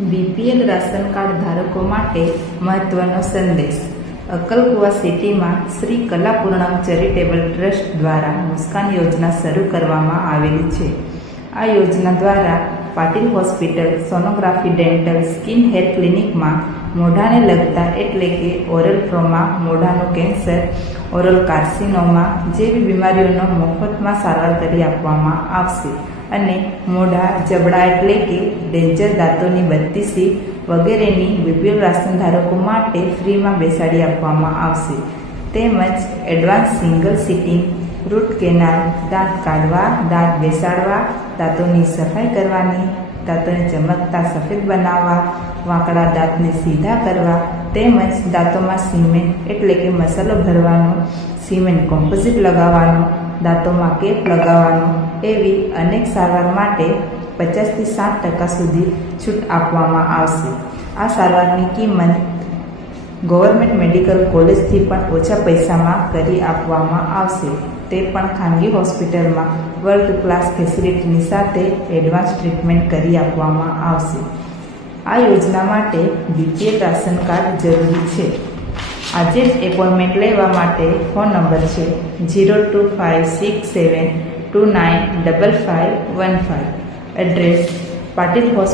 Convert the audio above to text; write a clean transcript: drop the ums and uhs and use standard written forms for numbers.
BPL ration card ધારકો માટે મહત્વનો સંદેશ. અક્કલકુવા સિટીમાં શ્રી કલાપૂર્ણમ ચેરિટેબલ ટ્રસ્ટ દ્વારા મુસ્કાન યોજના શરૂ કરવામાં આવેલી છે. આ યોજના દ્વારા Patil hospital, sonography, dental, skin hair ક્લિનિકમાં મોઢાને લગતા એટલે કે ઓરલ ટ્રોમા, મોઢાનું કેન્સર, ઓરલ કાર્સિનોમા જેવી બીમારીઓનો મફતમાં સારવાર કરી આપવામાં આવશે અને મોઢા, જબડા એટલે કે ડેન્જર દાંતોની બત્તીસી વગેરેની બીપીએલ રાશન ધારકો માટે ફ્રીમાં બેસાડી આપવામાં આવશે. તેમજ advance single sitting, root canal, દાંત કાઢવા, દાંત બેસાડવા, દાંતોની સફાઈ કરવાની, દાંતોને ચમકતા સફેદ બનાવવા, વાંકડા દાંતને સીધા કરવા, તેમજ દાંતોમાં સિમેન્ટ એટલે કે મસાલો ભરવાનો, સિમેન્ટ કોમ્પોઝિટ લગાવવાનો, દાંતોમાં કેપ લગાવવાનો એવી અનેક સારવાર માટે 50થી 60% સુધી છૂટ આપવામાં આવશે. આ સારવારની કિંમત ગવર્મેન્ટ મેડિકલ કોલેજથી પણ ઓછા પૈસામાં કરી આપવામાં આવશે. તે પણ ખાનગી હોસ્પિટલમાં વર્લ્ડ ક્લાસ ફેસિલિટીની સાથે એડવાન્સ ટ્રીટમેન્ટ કરી આપવામાં આવશે. આ યોજના માટે બીપીએલ રાશન કાર્ડ જરૂરી છે. આજે જ એપોઇન્ટમેન્ટ લેવા માટે ફોન નંબર છે 02567295515. Address Patil hospital,